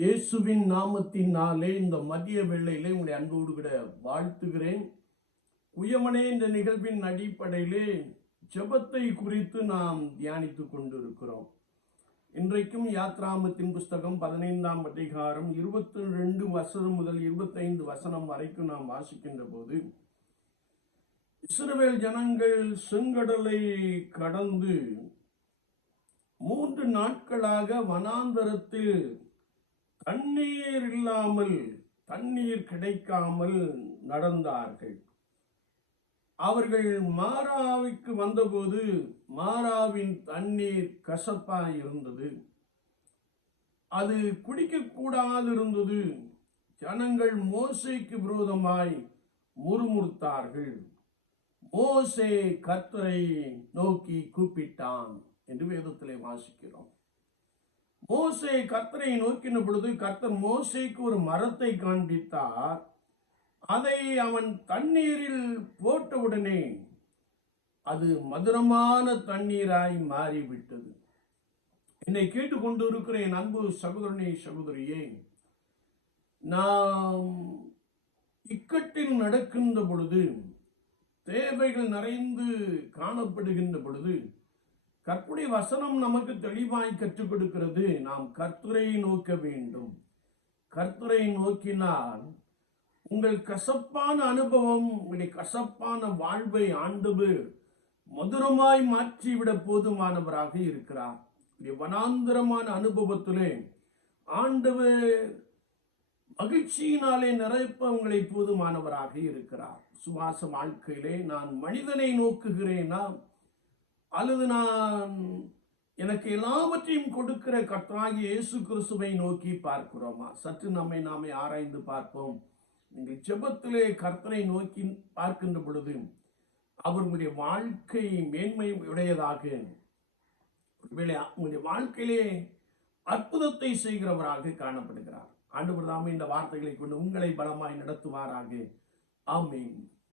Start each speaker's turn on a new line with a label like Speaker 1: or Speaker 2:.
Speaker 1: இயேசுவின் நாமத்தினாலே இந்த மதிய வேளையிலே உங்களை அன்போடு கூட வாழ்த்துகிறேன். உயமனே இந்த நிகழ்வின் அடிப்படையிலே ஜெபத்தை குறித்து நாம் தியானித்து கொண்டிருக்கிறோம். இன்றைக்கும் யாத்ராமத்தின் புஸ்தகம் பதினைந்தாம் அதிகாரம் இருபத்தி ரெண்டு வசனம் முதல் இருபத்தைந்து வசனம் வரைக்கும் நாம் வாசிக்கின்ற போது இஸ்ரவேல் ஜனங்கள் செங்கடலை கடந்து மூன்று நாட்களாக வனாந்தரத்தில் தண்ணீர் இல்லாமல் தண்ணீர் கிடைக்காமல் நடந்தார்கள். அவர்கள் மாராவிக்கு வந்தபோது மாராவின் தண்ணீர் கசப்பாய் இருந்தது. அது குடிக்கக்கூடாது இருந்தது ஜனங்கள் மோசைக்கு விரோதமாய் முறுமுறுத்தார்கள். மோசே கர்த்தரை நோக்கி கூப்பிட்டான் என்று வேதத்திலே வாசிக்கிறோம். மோசை கர்த்தரை நோக்கின பொழுது கர்த்தர் மோசைக்கு ஒரு மரத்தை காண்பித்தார். அதை அவன் தண்ணீரில் போட்டவுடனே அது மதுரமான தண்ணீராய் மாறிவிட்டது. என்னை கேட்டுக்கொண்டு இருக்கிற என் அன்பு சகோதரனே சகோதரியே நாம் இக்கட்டில் நடக்கின்ற பொழுது தேவைகள் நிறைந்து காணப்படுகின்ற பொழுது கற்புடைய வசனம் நமக்கு தெளிவாய் கற்றுக் கொடுக்கிறது நாம் கர்த்தரை நோக்க வேண்டும். கர்த்தரை நோக்கினால் உங்கள் கசப்பான அனுபவம் உங்களுடைய கசப்பான வாழ்வை ஆண்டவர் மதுரமாய் மாற்றிவிட போதுமானவராக இருக்கிறார். உங்களுடைய வனாந்தரமான அனுபவத்திலே ஆண்டவர் மகிழ்ச்சியினாலே நிறைப்ப உங்களை போதுமானவராக இருக்கிறார். சுவாச வாழ்க்கையிலே நான் மனிதனை நோக்குகிறேனா? அல்லது நான் எனக்கு எல்லாவற்றையும் கொடுக்கிற கர்த்தராகிய இயேசு கிறிஸ்துவை நோக்கி பார்க்கிறோமா? சற்று நம்மை நாமே ஆராய்ந்து பார்ப்போம். நீங்கள் செபத்திலே கர்த்தரை நோக்கி பார்க்கின்ற பொழுது அவர்களுடைய வாழ்க்கை மேன்மை உடையதாக ஒருவேளை உங்களுடைய வாழ்க்கையிலே அற்புதத்தை செய்கிறவராக காணப்படுகிறார். ஆண்டு பிரதாம இந்த வார்த்தைகளை கொண்டு உங்களை பலமாய் நடத்துவாராக. ஆமீன்.